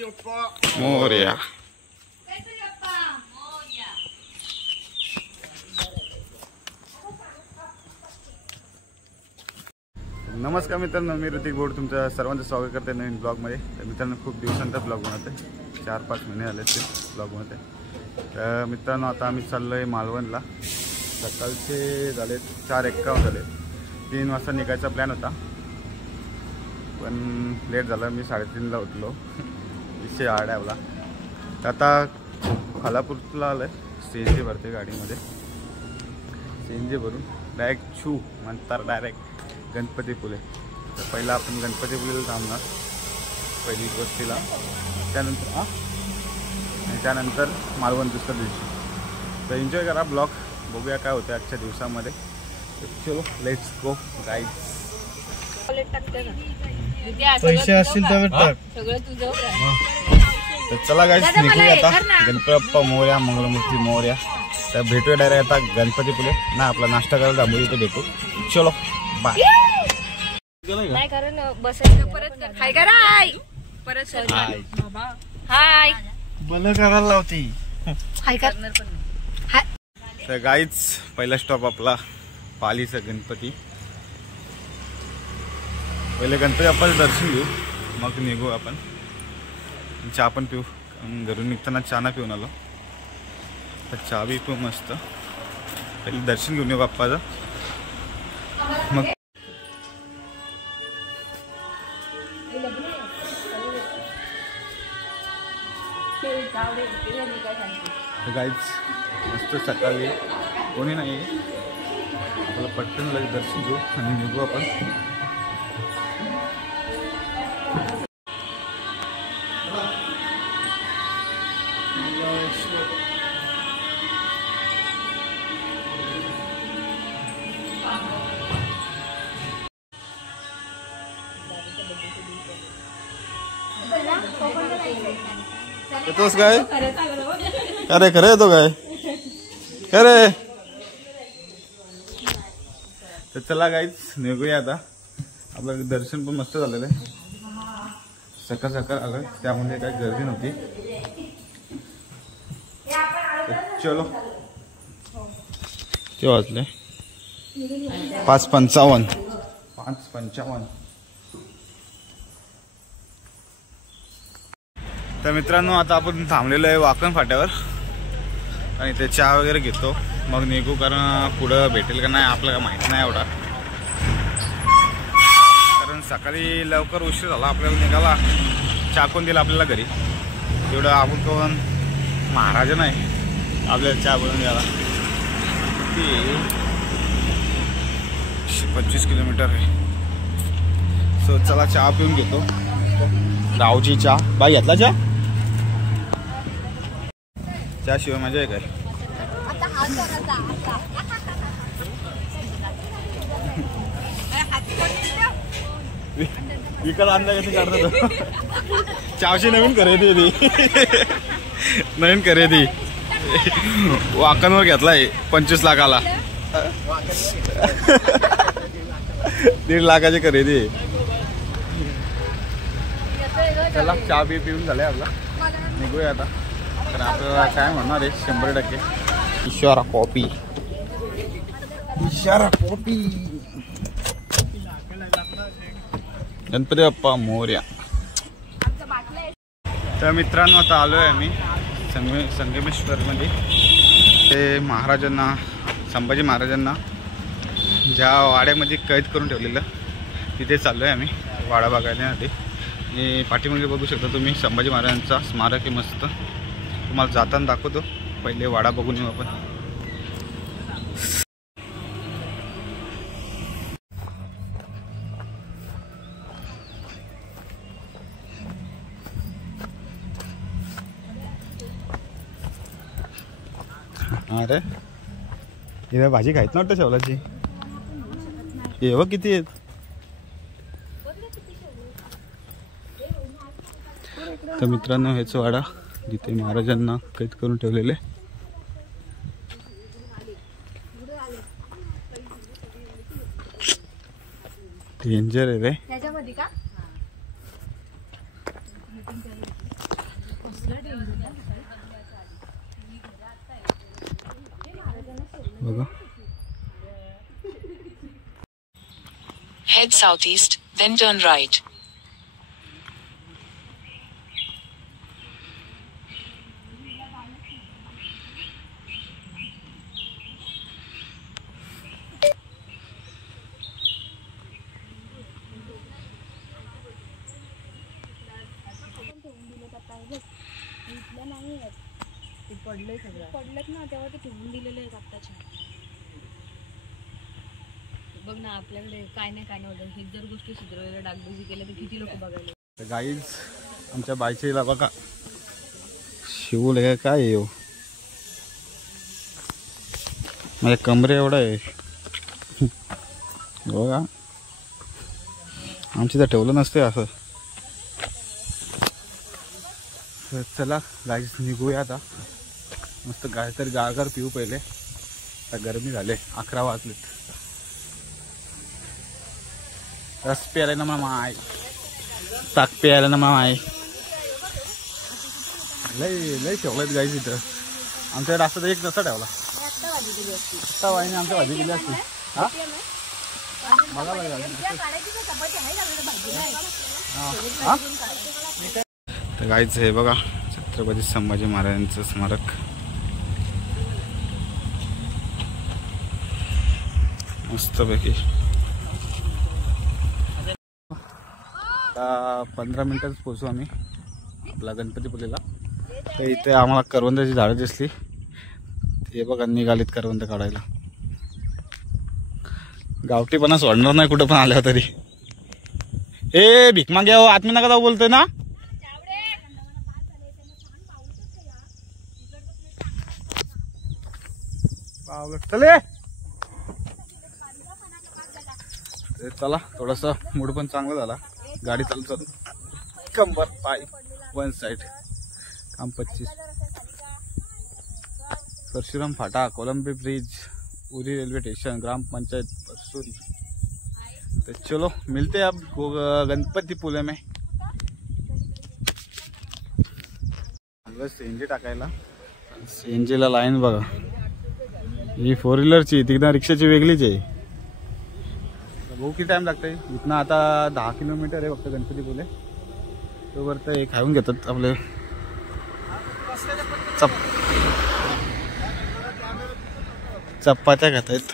मोरया. नमस्कार मित्रांनो, मी ऋतिक बोर्ड तुमचं सर्वांचं स्वागत करते नवीन ब्लॉगमध्ये. तर मित्रांनो, खूप दिवसांतर ब्लॉग बनवते, 4-5 महिने झाले ते ब्लॉग बनवते. तर मित्रांनो, आता आम्ही चाललो आहे मालवणला. सकाळचे झाले 4:51 झाले. 3 वाजता निघायचा प्लॅन होता, पण लेट झाला. मी 3:30ला उठलो. विषय आड आहे आपला. तर आता खालापूरला आलं आहे. CNG भरते गाडीमध्ये. CNG भरून डायरेक्ट म्हणतात डायरेक्ट गणपतीपुळे. तर पहिला आपण गणपतीपुळेला थांबणार पहिली गोष्टीला, त्यानंतर मालवण दुसऱ्या दिवशी. तर एन्जॉय करा ब्लॉग, बघूया काय होतं आजच्या दिवसामध्ये. चलो लेट्स गो गाईज. पैसे असतील तर टाक. तर चला गाईज, निघूया आता. गणपती बाप्पा मोरया, मंगलमूर्ती मोरया. तर भेटूया डायरेक्ट आता गणपतीपुळे ना. आपला नाश्ता करायला थांबू, इथे भेटू. चलो बाय. नाही कारण बसायचं परत हाय करा. हाय परत हाय मला करायला लावती. हाय करणार पण. तर गाईज, पहिला स्टॉप आपला पालीचा गणपती. पहिले गणपती बाप्पाचं दर्शन घेऊ, मग निघू आपण. चहा पण पिऊ, घरून निघताना चहा ना पिऊन आलो. तर चहा बी पिऊ मस्त. पहिले दर्शन घेऊन येऊ बाप्पाचं, मग गाईज मस्त सकाळी कोणी नाही आहे. आपलं पटकन लगेच दर्शन घेऊ आणि निघू आपण. येतोस काय? अरे खरं येतो काय? खरे. तर चला गाईज, निघूया आता. आपलं दर्शन पण मस्त झालेलं आहे. सकाळ सकाळ आलं, त्यामुळे काही गर्दी नव्हती. चलो. ते वाजले 5:55. तर मित्रांनो, आता आपण थांबलेलो आहे वाकण फाट्यावर आणि ते चहा वगैरे घेतो, मग निघू. कारण पुढं भेटेल का नाही आपल्याला माहित नाही एवढा. कारण सकाळी लवकर उशीर झाला आपल्याला निघाला. चहा कोण दिला आपल्याला घरी? एवढं आपण कोण महाराज नाही आपल्याला चहा बनवून द्यायला. ती 25 किलोमीटर आहे. सो चला चहा पिऊन घेतो. रावची चहा. बाई घेतला चहा? शिवाय मजा आहे काय? विकत आणला कशी काढतो? चहाची नवीन खरेदी ती. नवीन खरेदी वाकणवर घेतलाय 25 लाखाला. 1.5 लाखाची खरेदी. चला चहा बी पिऊन झालाय आपला, निघूया आता. तर आपल्याला काय म्हणणार आहे 100%. इशारा कॉपी. गणपती बाप्पा मोरया. तर मित्रांनो, आता आलोय आम्ही संगमेश्वरमध्ये. ते महाराजांना, संभाजी महाराजांना ज्या वाड्यामध्ये कैद करून ठेवलेलं, तिथे चाललो आहे आम्ही वाडा बघण्यासाठी. आणि पाठीमागे बघू शकता तुम्ही संभाजी महाराजांचा स्मारक आहे मस्त. तुम्हाला जाताना दाखवतो. पहिले वाडा बघून येऊ आपण. अरे इथे भाजी खायच नव्हतं शेवलाची. हे बघ किती आहेत. तर मित्रांनो, हेच वाडा जिथे महाराजांना कैद करून ठेवलेले. डेंजर आहे रे. बघा Head southeast, then turn right. पडलेत ना तेव्हा ते ठेवून दिलेले आहेत आत्ताचे. बघ ना आपल्याकडे काय नाही होतं. हे जर गोष्टी सुधारायला डागडुजी केल्या तर किती लोक बघायला. तर गाईज आमच्या बायचीला बघा शिवू लगे काय येऊ माझ्या कमरे एवढा आहे बघा. आमची तर ठेवलं नसते असं. तर चला गाईज निघूया आता. मस्त गाय तरी गारगार पिऊ पहिले. आता गरमी झाले 11 वाजलेत. रस प्यायला ना माय ताक प्यायला ना माय लय ठेवलं गाईज इथं. आमच्याकडे असं तर एक नसा ठेवला आत्ता वाईने आमच्या भाजी केली असती. हा बघा तर गाईच हे बघा छत्रपती संभाजी महाराजांचं स्मारक. मस्तपैकी 15 मिनिटात पोहोचू आम्ही आपला गणपतीपुलेला. तर इथे आम्हाला करवंदाची झाडं दिसली. हे बघा निघालीत करवंद काढायला. गावठीपणा सोडणार नाही कुठं पण आल्या तरी. ए भीक मागे हो आत्मी नका जाऊ बोलतोय ना. चले चला थोडासा मूड पण चांगला झाला. गाडी चालू चालू कंबर पाय वन साइड. काम 25 परशुराम फाटा कोलंबी ब्रिज उरी रेलवे स्टेशन ग्राम पंचायत परसुरी. तो चलो मिलते हैं अब गणपतीपुले में. सीएनजी टाकायला सीएनजीला लाईन बघा. ही 4 व्हीलरची तिकडे रिक्षाची वेगळीच आहे. भाऊ किती टाइम लागतंय इथनं. आता 10 किलोमीटर आहे फक्त गणपतीपुले. तोवर तर हे खाऊन घेतात आपले चपात्या खात आहेत.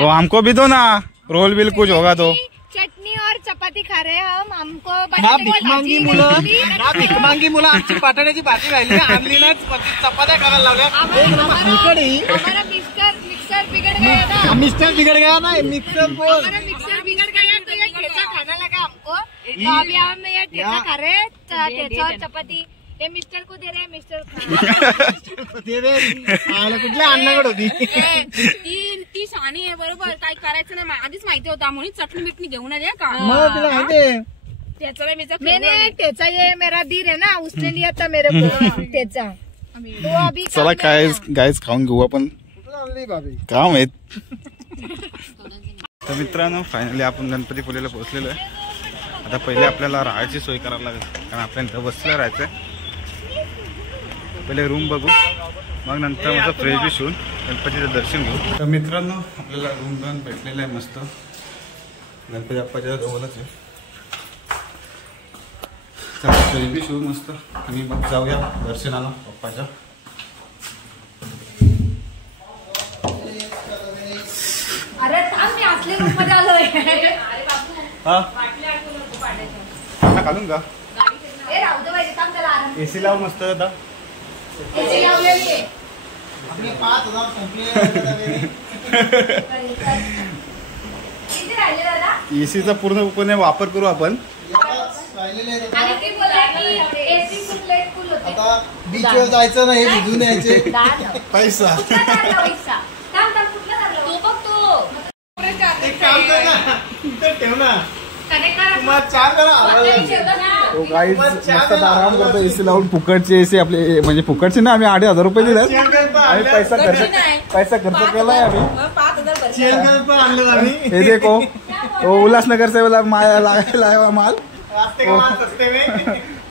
वो हमको भी दो ना रोल बिल कुछ होगा तो. चटनी और चपाती खा रहे हम. हमको भिकमांगी मुलं आमची बटाट्याची भाजी राहिली आणली ना चपात्या करायला लावल्या. हमारा मिक्सर बिगड़ गया ना. मिक्सर बिगड़ गया ना. मिक्सर मिक्सर बिगड़ गया तो ये ठेचा खाना लगा हमको. तो अभी हम ये ठेचा खा रहे हैं. ठेचा और चपाती ये मिस्टर को दे रहे हैं. मिस्टर कुठल्या अन्नाकडे होती ती सानी आहे बरोबर. काय करायचं ना आधीच माहिती होता म्हणून चटणी मिटणी घेऊन आले का. मैंने ठेचा ये मेरा दीर है ना उसने लिया था मेरे को ठेचा. तो अभी चला काय गाईच खाऊन घेऊ आपण. काम आहेत. तर मित्रांनो फायनली आपण गणपतीपुलेला पोहोचलेलो आहे. आता पहिले आपल्याला राहायची सोय करावी लागेल कारण आपल्याला इथं बसलं राहायचं आहे. पहिले रूम बघू मग नंतर माझं फ्रेश बी शिवून गणपतीचं दर्शन घेऊ. तर मित्रांनो आपल्याला रूम पण भेटलेलं आहे मस्त. गणपती बाप्पाच्या जवळच आहे. फ्रेश बी शिवून मस्त आणि मग जाऊया दर्शनाला बाप्पाच्या. अरे थांब मी आतल्या रूम मध्ये आलोय. हा घालून का ए राहू दे बाई थांब त्याला आराम. एसी लाव मस्त आता. एसी लावलेली आहे. आपले 5,000 संपले. किती राहिले दादा. एसीचा पूर्णपणे वापर करू आपण. आणि ती बोलते की एसी फुल लाईट फुल होते. आता बीचवर जायचं नाही भिजून यायचे. पैसा कुठला थांब कुठला धरला तो बघ तो. एक काम कर ना इथं ठेव ना. तुम्हाला चार करा. तो गाईज मस्त आराम करतो एसी लावून. फुकटची एसी आपले म्हणजे फुकटची ना. आम्ही 8,000 रुपये दिले. आम्ही पैसा खर्च केलाय आम्ही. चेन पण आणलं आम्ही. हे देखो उल्हासनगर से वाला माल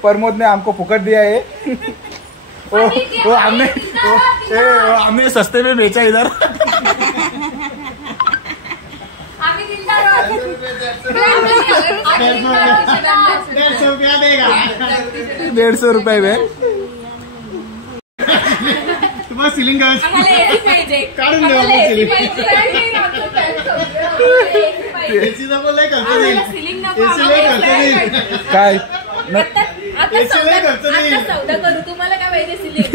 प्रमोद ने हमको फुकट दिया है। वो हमने सस्ते में बेचा इधर। आम्ही दिलदार 150 रुपये में तुम्हाला सिलिंग काढून द्या काय सौदा करू तुम्हाला काय पाहिजे सिलिंग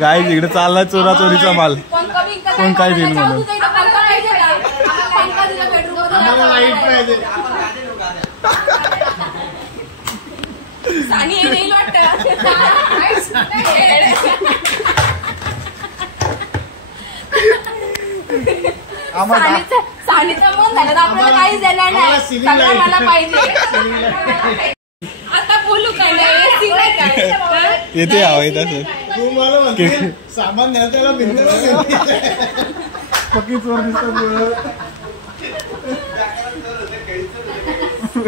काय इकडे चाललाय चोरा चोरीचा माल कोण काय देईल म्हणून सानी हे नाही वाटत सानीचं मन झालं तर आपल्याला काहीच देणार नाही सगळं मला पाहिजे आता बोलू काय येते हवं तसं तू मला म्हणते सामान द्या त्याला भिंत पक्की चोर दिसतात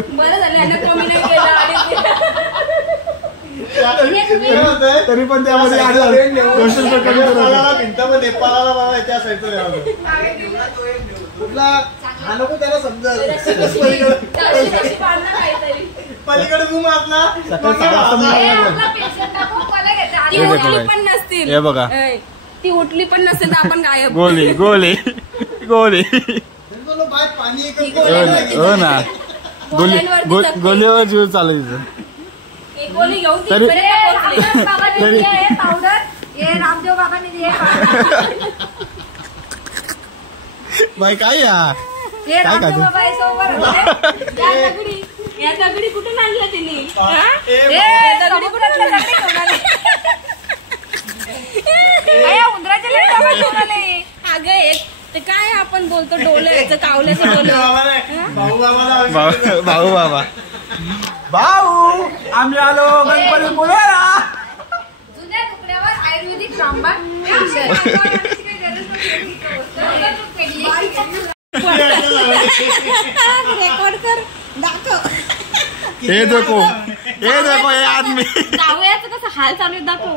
बरं झालं यांना कमी नाही केलं तरी पण त्यामध्ये 200 रुपये कमी भिंतामध्ये पाला बाबा त्या साईडला कुठला हा नको त्याला समजा पलीकडे रूम आपला पण नसतील हे बघा ती उठली पण नसेल तर आपण गायब गोली गोली गोली पाणी हो ना गोली गोलीवर जीव चालू गोली घेऊन तरी पावडर हे रामदेव बाबांनी दिले बाई काय या हे रामदेव बाबा आहे सोबत या दगडी कुठून आणलं तिने दगडी कुठून उंदराच्या अगं ते काय आपण बोलतो डोल्याचं कावल्याचं डोलं भाऊ बाबा भाऊ आम्ही आलो गणपती मुलाला जुन्या तुकड्यावर आयुर्वेदिक रामबाण रेकॉर्ड कर दाखव हे देखो हे आदमी जावयाचं कसं हाल चालू आहे दाखव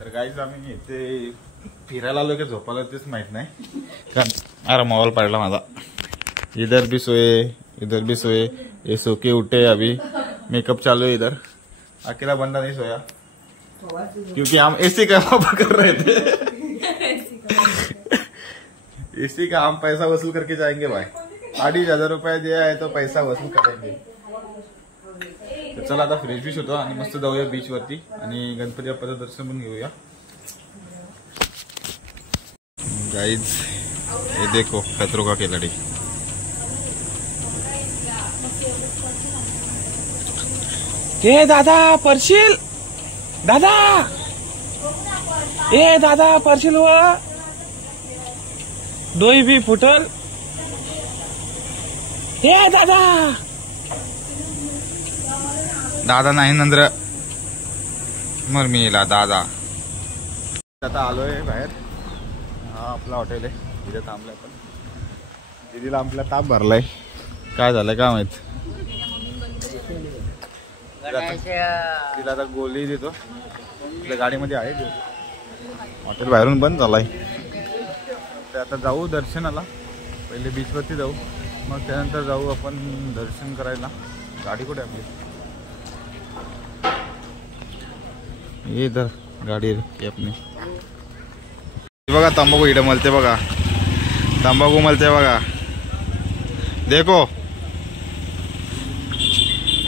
तर काहीच आम्ही इथे फिरायला आलो की झोपायला तेच माहित नाही कारण अरे मोबाईल पडला माझा इधर भी सोए ये सो के उठे अभी मेकअप चालू है इधर अकेला बंदा नहीं सोया क्योंकि हम एसी का कर रहे थे एसी का हम पैसा वसूल करके जाएंगे भाई 2,500 रुपये दिया है तो पैसा वसूल करेंगे तर चला आता फ्रेश बीच होतो आणि मस्त जाऊया बीच वरती आणि गणपती बाप्पाचं दर्शन पण घेऊया गाइज ये देखो खतरों का खिलाड़ी ए दादा परशील दादा ए दादा परशील व डोई बी फुटल ए दादा दादा नाही नंतर मग मी येला दादा आता आलोय बाहेर हा आपला हॉटेल आहे इथे थांबलाय पण दीदीला आपला ताप भरलाय काय झालंय काय माहित तिला आता गोळी देतो आपल्या गाडीमध्ये आहे हॉटेल बाहेरून बंद झालाय तर आता जाऊ दर्शनाला पहिले बीचवरती जाऊ मग त्यानंतर जाऊ आपण दर्शन करायला गाडी कुठे आपली ये इधर गाडी रखी अपनी बघा तंबाखू इकडे मलते बघा तंबाखू मलते बघा देखो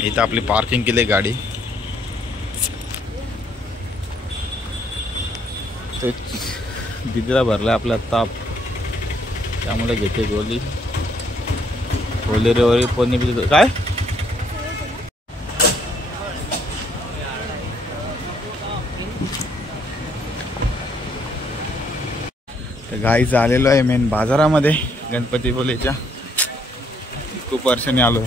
इथं आपली पार्किंग केली गाडी दिदीला भरलाय आपला ताप त्यामुळे घेते गोली रे कोणी काय गाईच आलेलो आहे मेन बाजारामध्ये गणपती बोलेच्या खूप वर्षांनी आलोय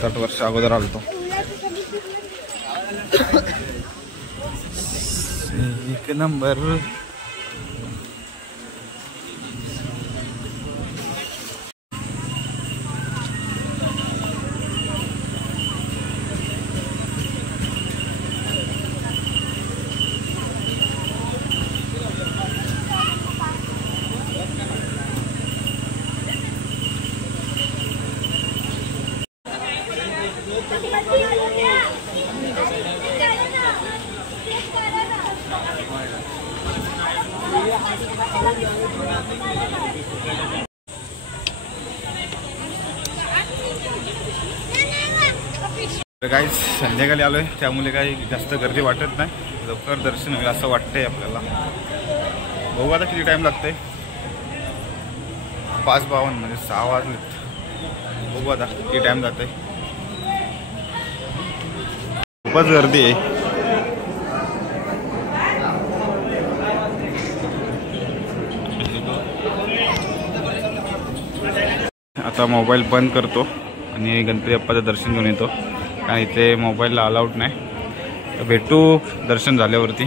7-8 वर्ष अगोदर आलतो एक नंबर गाईज संध्याकाळी आलोय त्यामुळे काही जास्त गर्दी वाटत नाही, लवकर दर्शन होईल असं वाटतंय आपल्याला. बघू आता किती टाइम लागतंय. 5:52 म्हणजे 6 वाजलेत. बघू आता किती टाइम जातंय. खूपच गर्दी आहे. आता मोबाईल बंद करतो आणि गणपती बाप्पाचं दर्शन घेऊन येतो, कारण इथे मोबाईलला अलाउड नाही. तर भेटू दर्शन झाल्यावरती.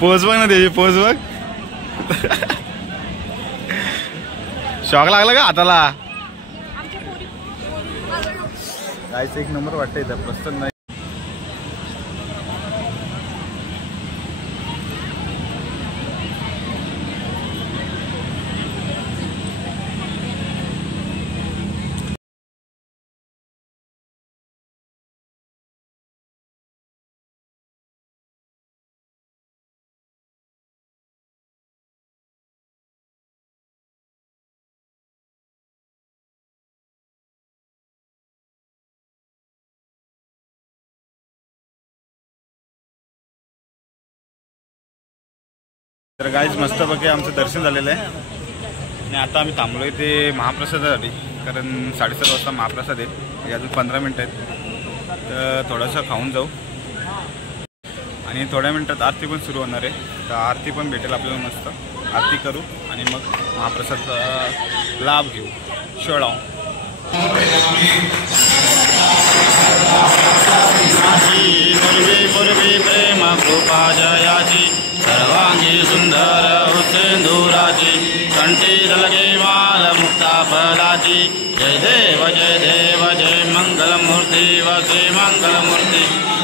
पोज बघ ना त्याची, पोज बघ. शॉक लागला का हाताला? जायचं एक नंबर वाटतं इथं, प्रसन्न नाही. तर गाईज मस्त बघे आमचं दर्शन झालेलं आहे आणि आता आम्ही थांबलोय ते महाप्रसादासाठी, कारण 7:30 वाजता महाप्रसाद आहे. अजून 15 मिनटं आहेत, तर थोडंसं खाऊन जाऊ आणि थोड्या मिनटात आरती पण सुरू होणार आहे. तर आरती पण भेटेल आपल्याला, मस्त आरती करू आणि मग महाप्रसादचा लाभ घेऊ. शेळाव प्रेम कृपा जयाची सर्वांगी सुंदर हुसेंदुराची कंठी लगे माल मुक्ता फलाची. जय देव जय देव जय मंगलमूर्ती वसे मंगलमूर्ती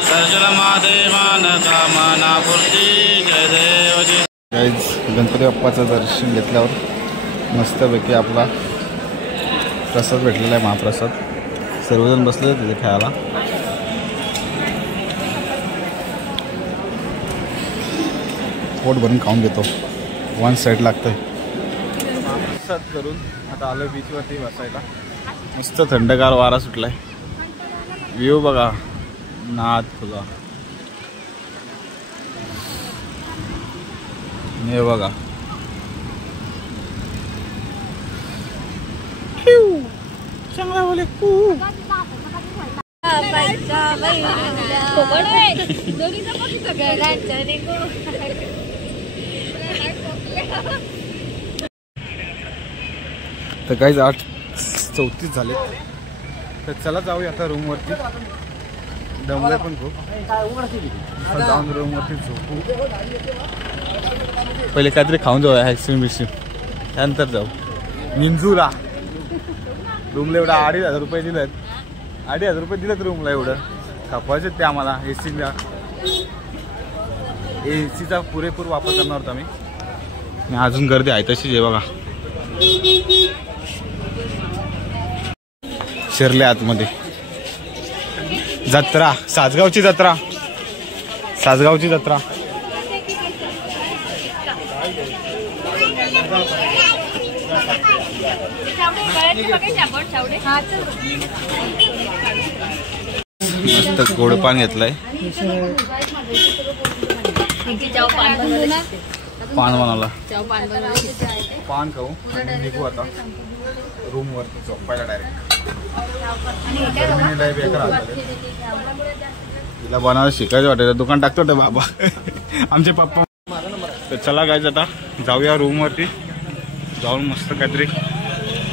सर्जल महादेवान कामना पूर्ती. जय देव जय. गाईज गणपती बाप्पाचं दर्शन घेतल्यावर मस्तपैकी आपला प्रसाद भेटलेला आहे, महाप्रसाद. सर्वजण बसले तिथे खायला. पोट भरून खाऊन घेतो, 1 साईड लागतंय. प्रसाद करून आता आलो बीचवरती बसायला. मस्त थंडगार वारा सुटलाय. व्ह्यू बघा नाथ तुझा, हे बघा. चांगला बोले तर काही 8:34 झाले. तर चला जाऊया आता रूमवरती. दमले पण खूप, जाऊन रूमवरती झोपू. पहिले काहीतरी खाऊन जाऊया आईस्क्रीम बिस्क्रीम, त्यानंतर जाऊ निंजूला. रूमला एवढा 2,500 रुपये दिलेत. 2,500 रुपये दिलेत रूमला. एवढं खपवायचे ते आम्हाला. एसीचा पुरेपूर वापर करणार होता मी. अजून गर्दी आहे तशीच आहे बघा. शिरले आतमध्ये. जत्रा, सासगावची जत्रा, सासगावची जत्रा. मस्त गोड पान घेतलंय. पान बनवला, पान खाऊ आणि निघू आता रूमवरती झोपायला डायरेक्ट. तिला बनायला शिकायचं वाटायचं, दुकान टाकतो ते बाबा आमचे पप्पा. तर चला गायचं आता जाऊया रूमवरती. जाऊन मस्त काहीतरी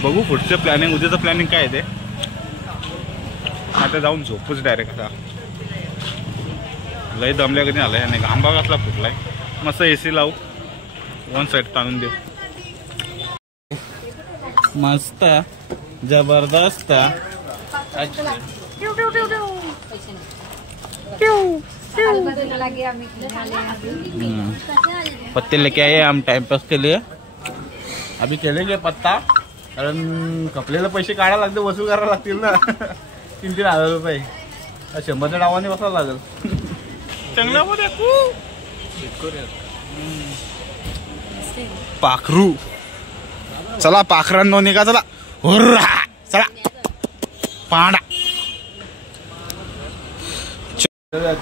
बघू पुढचं प्लॅनिंग. उद्याचं प्लॅनिंग काय आहे ते. आता जाऊन झोपूच डायरेक्ट. आता लय दमल्या कधी आलाय नाही, आंबा कसला फुटलाय. मस्त एसी लावू, 1 साईड ताणून देऊ. मस्त जबरदस्त. पत्ते लेके आए हम टाइम पास के लिए. अभी चलेंगे पत्ता कारण कपड्याला पैसे काढायला लागते, वसूल करायला लागतील ना. 3,000 रुपये 100च्या डावाने बसायला लागेल. चांगला मध्ये पाखरू चला पाखरांनो निघा चला. हुर्रा चला पांडा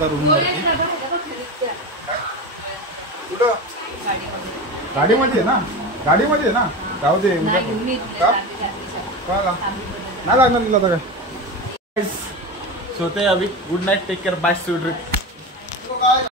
रूम वरती. कुठं गाडीमध्ये ना, गाडीमध्ये ना. जाऊ दे उद्या का? नाही लागणार तुला तर काय. सोते अभी. Good night, take care, bye, sweet dream.